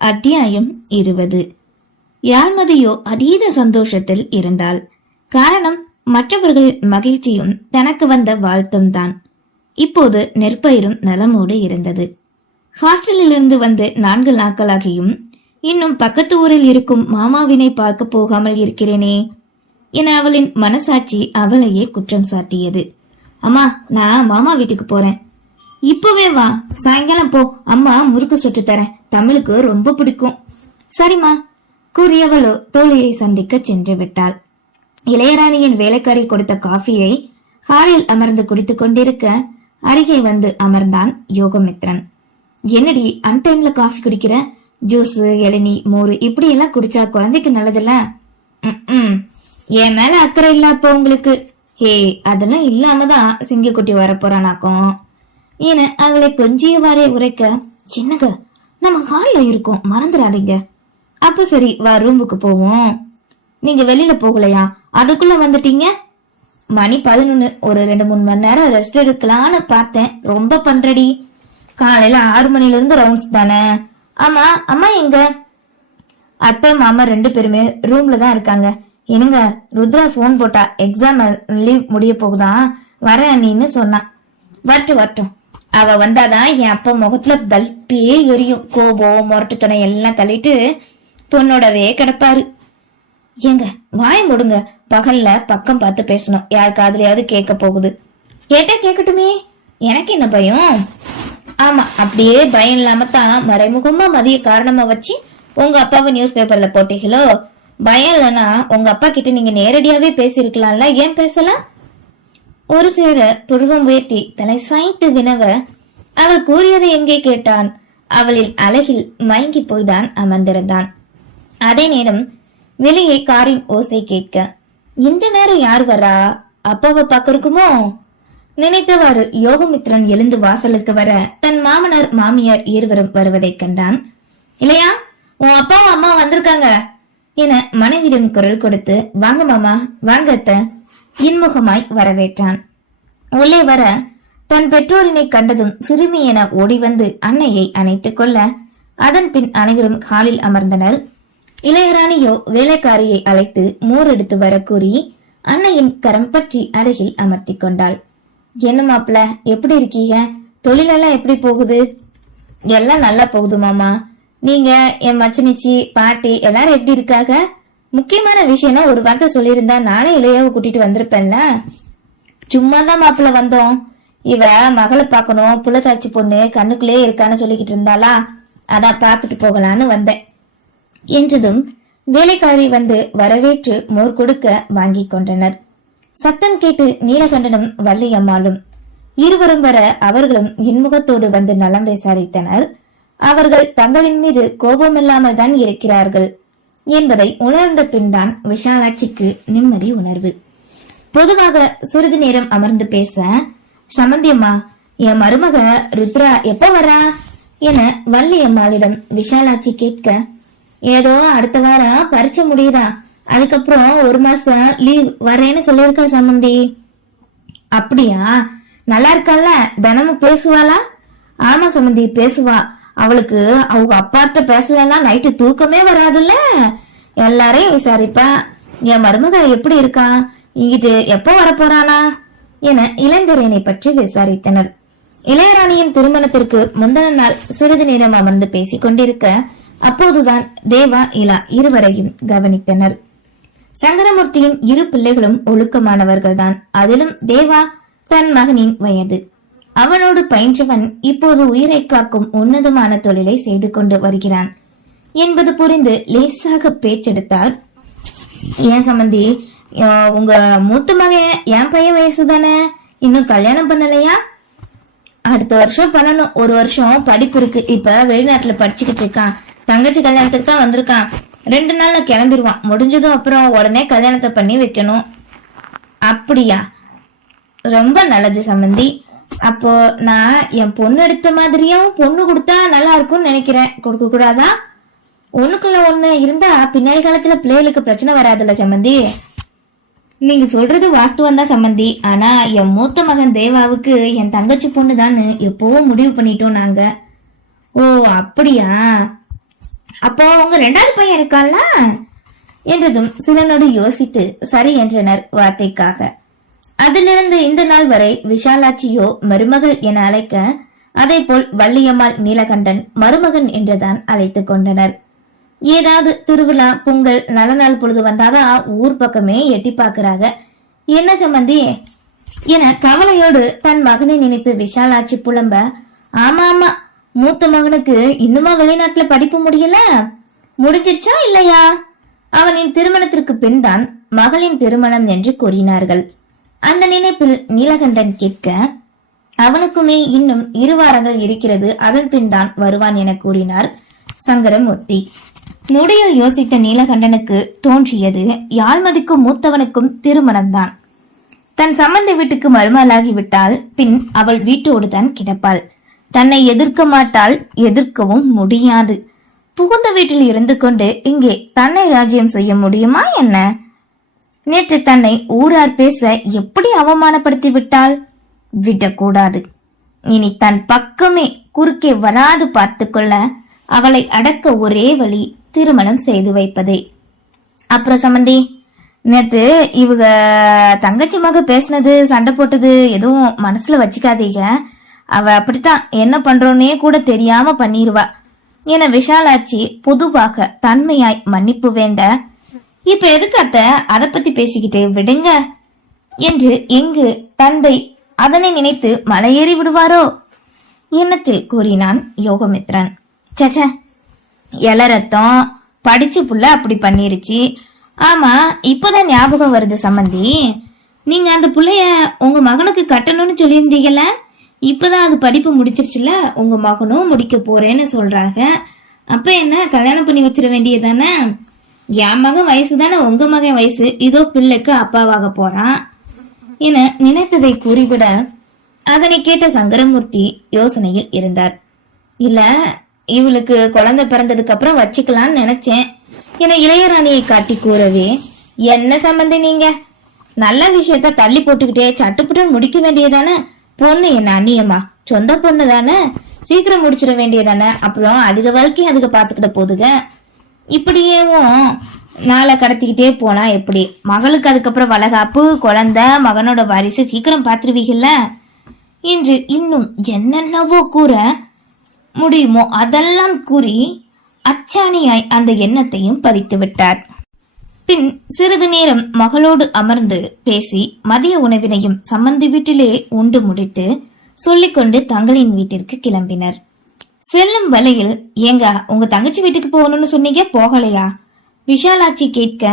அத்தியாயம் 20. யாழ்மதியோ அதீத சந்தோஷத்தில் இருந்தாள். காரணம், மற்றவர்களின் மகிழ்ச்சியும் தனக்கு வந்த வாழ்த்தும் தான். இப்போது நெற்பயிரும் நலமோடு இருந்தது. ஹாஸ்டலிலிருந்து வந்து 4 நாட்களாகியும் இன்னும் பக்கத்து ஊரில் இருக்கும் மாமாவினை பார்க்க போகாமல் இருக்கிறேனே என அவளின் மனசாட்சி அவளையே குற்றம் சாட்டியது. அம்மா, நான் மாமா வீட்டுக்கு போறேன். இப்பவே வா, சாயங்காலம் போ, அம்மா முறுக்கு சுட்டு தரேன், தமிழுக்கு ரொம்ப பிடிக்கும். சரிம்மா கூறியவளோ தோழியை சந்திக்க சென்று விட்டாள். இளையராணியின் வேலைக்காரி கொடுத்த காஃபியை ஹாலில் அமர்ந்து குடித்துக் கொண்டிருக்க அருகே வந்து அமர்ந்தான் யோகமித்ரன். என்னடி அன்டைம்ல காஃபி குடிக்கிற? ஜூஸ், இளநீ, மோர் இப்படி எல்லாம் குடிச்சா குழந்தைக்கு நல்லதில்ல. என் மேல அக்கறை இல்ல அப்ப உங்களுக்கு? ஹே, அதெல்லாம் இல்லாமதான் சிங்கக்குட்டி வரப்போறானாக்கும் என அவளை கொஞ்சியவாறே உரைக்க, சின்னங்க நம்ம ஹால்ல இருக்கோம், மறந்துடாதீங்க. அப்ப சரி, வா ரூமுக்கு போவோம். நீங்க வெளியில போகலையா? அதுக்குள்ள வந்துட்டீங்க. மணி 11, ஒரு 2-3 மணி நேரம் ரெஸ்ட் எடுக்கலான்னு பார்த்தேன். ரொம்ப பண்றடி. காலையில 6 மணில இருந்து ரவுண்ட்ஸ் தானே. ஆமா, அம்மா எங்க? அத்தை மாமா 2 பேருமே ரூம்ல தான் இருக்காங்க. என்னங்க, ருத்ரா போன் போட்டா, எக்ஸாம் லீவ் முடிய போகுதான், வரேன் நீன்னு சொன்னான். வரட்டும், அவ வந்தாதான் என் அப்பா முகத்துல பல்பே எரியும். கோபம், முரட்டுத்தனை எல்லாம் தள்ளிட்டு பொண்ணோடவே கிடப்பாரு. ஏங்க வாய முடுங்க, பகல்ல பக்கம் பார்த்து பேசணும், யார் காதுலயாவது கேட்க போகுது. கேட்டா கேட்கட்டுமே, எனக்கு என்ன பயம்? ஆமா, அப்படியே பயம் இல்லாம தான் மறைமுகமா மதிய காரணமா வச்சு உங்க அப்பாவை நியூஸ் பேப்பர்ல போட்டீங்களோ? பயம் இல்லைன்னா உங்க அப்பா கிட்ட நீங்க நேரடியாவே பேசிருக்கலாம்ல, ஏன் பேசலாம்? ஒரு சேர புருவம் உயர்த்தி தலை சாய்த்து வினவ அவள் கூறியதை எங்கே கேட்டான். அவளின் அழகில் மயங்கி போய்தான் அமர்ந்திருந்தான். அதே நேரம் வெளியே காரின் ஓசை கேட்க, இந்த நேரம் யார் வரா? அப்பாவை பாக்கருக்குமோ நினைத்தவாறு யோகமித்ரன் எழுந்து வாசலுக்கு வர தன் மாமனார் மாமியார் இருவரும் வருவதை கண்டான். இல்லையா, உன் அப்பாவும் அம்மா வந்திருக்காங்க என மனைவிடம் குரல் கொடுத்து, வாங்க மாமா, வாங்க அத்த இன்முகமாய் வரவேற்றான். உள்ளே வர தன் பெற்றோரினை கண்டதும் சிறுமி என ஓடி வந்து அன்னையை அணைத்துக் கொள்ள, அதன் பின் அனைவரும் ஹாலில் அமர்ந்தனர். இளையராணியோ வேலைக்காரியை அழைத்து மோர் எடுத்து வர கூறி அன்னையின் கரம் பற்றி அருகில் அமர்த்தி கொண்டாள். என்ன மாப்பிள்ள, எப்படி இருக்கீங்க? தொழிலெல்லாம் எப்படி போகுது? எல்லாம் நல்லா போகுது மாமா. நீங்க, என் மச்சனிச்சி, பாட்டி எல்லாரும் எப்படி இருக்காங்க? முக்கியமான விஷயம்னா ஒரு வார்த்தை சொல்லியிருந்தா நானே இளையாவை கூட்டிட்டு வந்திருப்பேன்ல. சும்மாதான் மாப்பிள்ள வந்தோம். இவ மகளை பாக்கணும், புள்ளத்தாச்சி பொண்ணு கண்ணுக்குள்ளே இருக்கான்னு சொல்லிக்கிட்டு இருந்தாளா, அதான் பாத்துட்டு போகலான்னு வந்தேன் என்றதும் வேலைக்காரி வந்து வரவேற்று மோர் கொடுக்க வாங்கி கொண்டனர். சத்தம் கேட்டு நீலகண்டனும் வள்ளியம்மாளும் இருவரும் வர அவர்களும் இன்முகத்தோடு வந்து நலம் விசாரித்தனர். அவர்கள் தங்களின் மீது கோபமில்லாமல் தான் இருக்கிறார்கள் என்பதை உணர்ந்த பின் தான் விஷாலாட்சிக்கு நிம்மதி உணர்வு. பொதுவாக சிறிது நேரம் அமர்ந்து பேச, சமந்தியம்மா, என் மருமக ருத்ரா எப்ப வரா என வள்ளியம்மாளிடம் விஷாலாட்சி கேட்க, ஏதோ அடுத்த வாரம் பரீட்சை முடியுதா, அதுக்கப்புறம் 1 மாசம் லீவ் வரேன்னு சொல்லியிருக்க சமந்தி. அப்படியா? நல்லா இருக்கல்ல, தினமும் பேசுவாளா? ஆமா சமந்தி, பேசுவா. அவளுக்கு அவங்க அப்பாட்ட பேசலன்னா நைட்டு தூக்கமே வராதுல்ல, எல்லாரையும் விசாரிப்பா. என் மருமக எப்படி இருக்கா, இங்கிட்டு எப்ப வரப்போறானா என இளந்தரையனை பற்றி விசாரித்தனர். இளையராணியின் திருமணத்திற்கு முந்தின நாள் சிறிது நேரம் அமர்ந்து பேசிக் கொண்டிருக்க, அப்போதுதான் தேவா, இலா இருவரையும் கவனித்தனர். சங்கரமூர்த்தியின் 2 பிள்ளைகளும் ஒழுக்கமானவர்கள்தான். அதிலும் தேவா தன் மகனின் வயது. அவனோடு பயின்றவன் இப்போது உயிரை காக்கும் உன்னதமான தொழிலை செய்து கொண்டு வருகிறான் என்பது புரிந்து லேசாக பேச்செடுத்தார். ஏன் சம்பந்தி, உங்க மூத்த மகன் என் பையன் வயசு தானே, இன்னும் கல்யாணம் பண்ணலையா? அடுத்த வருஷம் பண்ணணும். 1 வருஷம் படிப்பு இருக்கு. இப்ப வெளிநாட்டுல படிச்சுக்கிட்டு இருக்கான். தங்கச்சி கல்யாணத்துக்கு தான் வந்திருக்கான். 2 நாள்ல கிளம்பிடுவான். முடிஞ்சதும் அப்புறம் உடனே கல்யாணத்தை பண்ணி வைக்கணும். அப்படியா? ரொம்ப நல்லது சம்பந்தி. அப்போ நான் என் பொண்ணு எடுத்த மாதிரியும் பொண்ணு கொடுத்தா நல்லா இருக்கும்னு நினைக்கிறேன். கொடுக்க கூடாதா? ஒண்ணுக்குள்ள ஒண்ணு இருந்தா பின்னாடி காலத்துல பிள்ளைகளுக்கு பிரச்சனை வராதுல்ல சம்பந்தி. நீங்க சொல்றது வாஸ்துவம் தான் சம்பந்தி. ஆனா என் மூத்த மகன் தேவாவுக்கு என் தங்கச்சி பொண்ணுதான்னு எப்பவும் முடிவு பண்ணிட்டோம் நாங்க. ஓ அப்படியா? அப்போ உங்க ரெண்டாவது பையன் இருக்கான்ல என்றதும் சில நொடி யோசித்து சரி என்றனர் வார்த்தைக்காக. அதிலிருந்து இந்த நாள் வரை விஷாலாட்சியோ மருமகள் என அழைக்க, அதே போல் வள்ளியம்மாள் நீலகண்டன் மருமகன் என்றுதான் அழைத்துக் கொண்டனர். ஏதாவது திருவிழா பொங்கல் நல்ல நாள் பொழுது வந்தாதான் ஊர் பக்கமே எட்டி பாக்குறாங்க. என்ன சம்பந்தி என கவலையோடு தன் மகனை நினைத்து விஷாலாட்சி புலம்ப, ஆமா ஆமா, மூத்த மகனுக்கு இன்னுமா வெளிநாட்டுல படிப்பு முடியல, முடிஞ்சிருச்சா இல்லையா? அவனின் திருமணத்திற்கு பின் தான் மகளின் திருமணம் என்று கூறினார்கள். அந்த நினைப்பில் நீலகண்டன் கேட்க, அவனுக்குமே இன்னும் 2 வாரங்கள் இருக்கிறது, அதன் பின் தான் வருவான் என கூறினார் சங்கரமூர்த்தி. நொடியில் யோசித்த நீலகண்டனுக்கு தோன்றியது, யாழ்மதிக்கும் மூத்தவனுக்கும் திருமணம்தான். தன் சம்பந்தி வீட்டுக்கு மருமகளாகிவிட்டால் பின் அவள் வீட்டோடு தான் கிடப்பாள். தன்னை எதிர்க்க மாட்டாள், எதிர்க்கவும் முடியாது. புகுந்த வீட்டில் இருந்து கொண்டு இங்கே தன்னை ராஜ்யம் செய்ய முடியுமா என்ன? நேற்று தன்னை ஊரார் பேச எப்படி அவமானப்படுத்தி விட்டாள்? விடக்கூடாது. இனி தன் பக்கமே குறுக்கே வராது பார்த்து கொள்ள அவளை அடக்க ஒரே வழி திருமணம் செய்து வைப்பதே. அப்புறம் சம்பந்தி, நேத்து இவங்க தங்கச்சி மக பேசினது, சண்டை போட்டது எதுவும் மனசுல வச்சுக்காதீங்க. அவ அப்படித்தான், என்ன பண்றோன்னே கூட தெரியாம பண்ணிருவா என விஷாலாட்சி பொதுவாக தன்மையாய் மன்னிப்பு வேண்ட, இப்ப எதுக்கு அத்த அதை பத்தி பேசிக்கிட்டு விடுங்க என்று எங்கு தந்தை அதனை நினைத்து மலையேறி விடுவாரோ எண்ணத்தில் கூறினான் யோகமித்ரன். சச்ச, இளரத்தம் படிச்சு புள்ள அப்படி பண்ணிருச்சு. ஆமா, இப்பதான் ஞாபகம் வருது சம்பந்தி, நீங்க அந்த புள்ளைய உங்க மகனுக்கு கட்டணும்னு சொல்லியிருந்தீங்கல்ல, இப்பதான் அது படிப்பு முடிச்சிருச்சுல, உங்க மகனும் முடிக்க போறேன்னு சொல்றாங்க. அப்ப என்ன கல்யாணம் பண்ணி வச்சிட வேண்டியதானே? என் மகன் வயசு தானே உங்க மகன் வயசு, இதோ பிள்ளைக்கு அப்பாவாக போறான் என நினைத்ததை கூறிவிட, அதனை கேட்ட சங்கரமூர்த்தி யோசனையில் இருந்தார். இல்ல, இவளுக்கு குழந்தை பிறந்ததுக்கு அப்புறம் வச்சுக்கலான்னு நினைச்சேன் என இளையராணியை காட்டி கூறவே, என்ன சம்பந்தி நீங்க நல்ல விஷயத்த தள்ளி போட்டுக்கிட்டே சட்டுப்புட்டு முடிக்க வேண்டியதானே? பொண்ணு என்ன அந்நியமா? சொந்த பொண்ணு தானே, சீக்கிரம் முடிச்சிட வேண்டியதானே? அப்புறம் அதுக வாழ்க்கையும் அதுக பாத்துக்கிட்ட போதுங்க. இப்படியேவும் நாளை கடத்திக்கிட்டே போனா எப்படி? மகளுக்கு அதுக்கப்புறம் வளகாப்பு, குழந்தை, மகனோட வாரிசு சீக்கிரம் பாத்துருவீங்கல்ல என்று இன்னும் என்னென்னவோ கூற முடியுமோ அதெல்லாம் கூறி அச்சாணியாய் அந்த எண்ணத்தையும் பதித்து விட்டார். பின் சிறிது நேரம் மகளோடு அமர்ந்து பேசி மதிய உணவினையும் சம்பந்தி வீட்டிலே உண்டு முடித்து சொல்லிக்கொண்டு தங்களின் வீட்டிற்கு கிளம்பினர். செல்லும் வழியில், ஏங்க உங்க தங்கச்சி வீட்டுக்கு போகணும்னு சொன்னீங்க, போகலையா? விஷாலாட்சி கேட்க,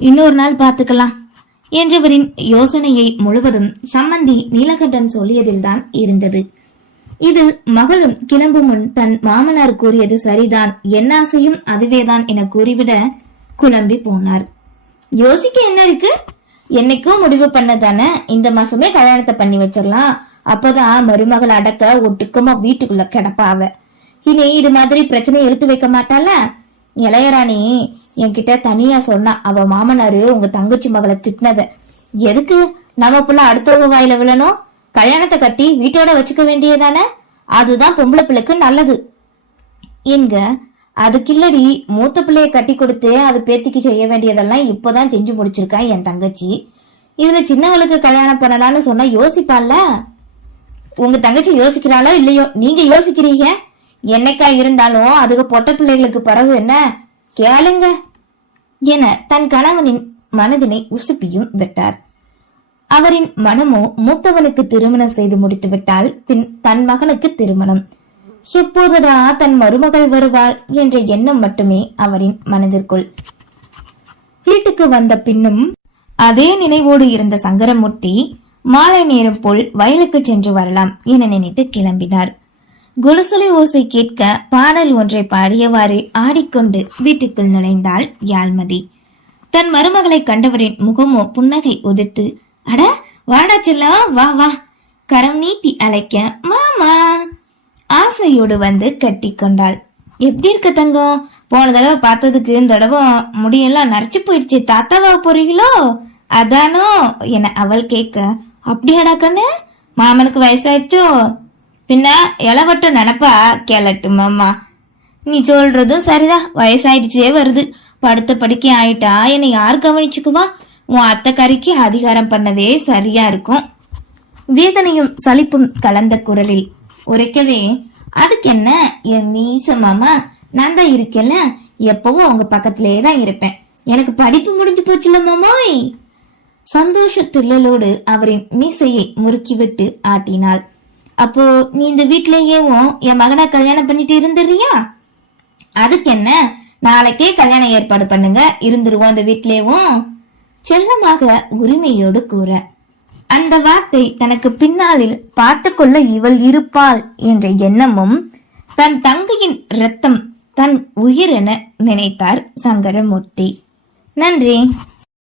இன்னொரு நாள் பாத்துக்கலாம் என்றவரின் யோசனையை முழுவதும் சம்பந்தி நீலகண்டன் சொல்லியதில்தான் இருந்தது. இதில் மகளும் கிளம்பும் முன் தன் மாமனார் கூறியது சரிதான், என்ன ஆசையும் அதுவேதான் என கூறிவிட குழம்பி போனார். யோசிக்க என்ன இருக்கு? என்னைக்கும் முடிவு பண்ணதானே, இந்த மாசமே கல்யாணத்தை பண்ணி வச்சிடலாம். அப்பதான் மருமகள் அடக்க ஒட்டுக்கமா வீட்டுக்குள்ள கிடப்பாவ. இனி இது மாதிரி பிரச்சனை எடுத்து வைக்க மாட்டால. இளையராணி என்கிட்ட தனியா சொன்னா, அவ மாமனாரு உங்க தங்கச்சி மகளை திட்டினத. எதுக்கு நம்ம புள்ள அடுத்தவங்க வாயில விழணும்? கல்யாணத்தை கட்டி வீட்டோட வச்சுக்க வேண்டியதானே, அதுதான் பொம்பளை பிள்ளைக்கு நல்லது என்க. அதுக்கில்லடி, மூத்த பிள்ளைய கட்டி கொடுத்து அது பேத்திக்கு செய்ய வேண்டியதெல்லாம் இப்பதான் செஞ்சு முடிச்சிருக்கா என் தங்கச்சி. இதுல சின்னவளுக்கு கல்யாணம் பண்ணலான்னு சொன்னா யோசிப்பால. உங்க தங்கச்சி யோசிக்கிறாளோ இல்லையோ, நீங்க யோசிக்கிறீங்க. என்னைக்கா இருந்தாலும் அதுக்கு பொட்ட பிள்ளைகளுக்கு பிறகு என்ன கேளுங்க என தன் கணவனின் மனதினை உசுப்பியும் விட்டார். அவரின் மனமோ மூத்தவனுக்கு திருமணம் செய்து முடித்து விட்டால் பின் தன் மகனுக்கு திருமணம். எப்போதுடா தன் மருமகள் வருவாள் என்ற எண்ணம் மட்டுமே அவரின் மனதிற்குள். வீட்டுக்கு வந்த பின்னும் அதே நினைவோடு இருந்த சங்கரமூர்த்தி மாலை நேரம் போல் வயலுக்கு சென்று வரலாம் என நினைத்து கிளம்பினார். குலசொலி ஓசை கேட்க பாடல் ஒன்றை பாடியவாறு ஆடிக்கொண்டு வீட்டுக்குள் நுழைந்தாள் யாழ்மதி. தன் மருமகளை கண்டவரின் முகமோ புன்னகை உதிர்த்து, அட வாடா செல்லம், வா வா கரம் நீட்டி அழைக்க, மாமா ஆசையோடு வந்து கட்டி கொண்டாள். எப்படி இருக்க தங்கம்? போன தடவை பார்த்ததுக்கு இந்த தடவை முடியெல்லாம் நரைச்சு போயிடுச்சு, தாத்தாவா போறீங்களோ அதானோ என அவள் கேட்க, அப்படியாடா கண்ணு, மாமனுக்கு வயசாயிடுச்சோ? பின்ன இளவட்டம் நினப்பா கேளட்டு மாமா நீ சொல்றதும் சரிதான், வயசாயிடுச்சே வருது. படுத்த படுக்கை ஆயிட்டா என்னை யார் கவனிச்சுக்குவா? உன் அத்தைக்காரிக்கு அதிகாரம் பண்ணவே சரியா இருக்கும். வேதனையும் சலிப்பும் கலந்த குரலில் உரைக்கவே, அதுக்கு என்ன என் மீச மாமா, நான் தான் இருக்கேன்ல, எப்பவும் அவங்க பக்கத்திலேயே தான் இருப்பேன். எனக்கு படிப்பு முடிஞ்சு போச்சுல மாமாய். சந்தோஷ துள்ளலோடு அவரின் மீசையை முறுக்கிவிட்டு ஆட்டினாள். அப்போ நீ இந்த வீட்லயேவும் என் மகனை கல்யாணம் பண்ணிட்டு இருந்துறியா? அதுக்கு என்ன, நாளைக்கே கல்யாணம் ஏற்பாடு பண்ணுங்க, இருந்துருவோம் இந்த வீட்லயேவும், செல்லமாக உரிமையோடு கூற. அந்த வார்த்தை தனக்கு பின்னாளில் பார்த்து கொள்ள இவள் இருப்பாள் என்ற எண்ணமும் தன் தங்கையின் இரத்தம் தன் உயிரென நினைத்தார் சங்கரமூர்த்தி. நன்றி.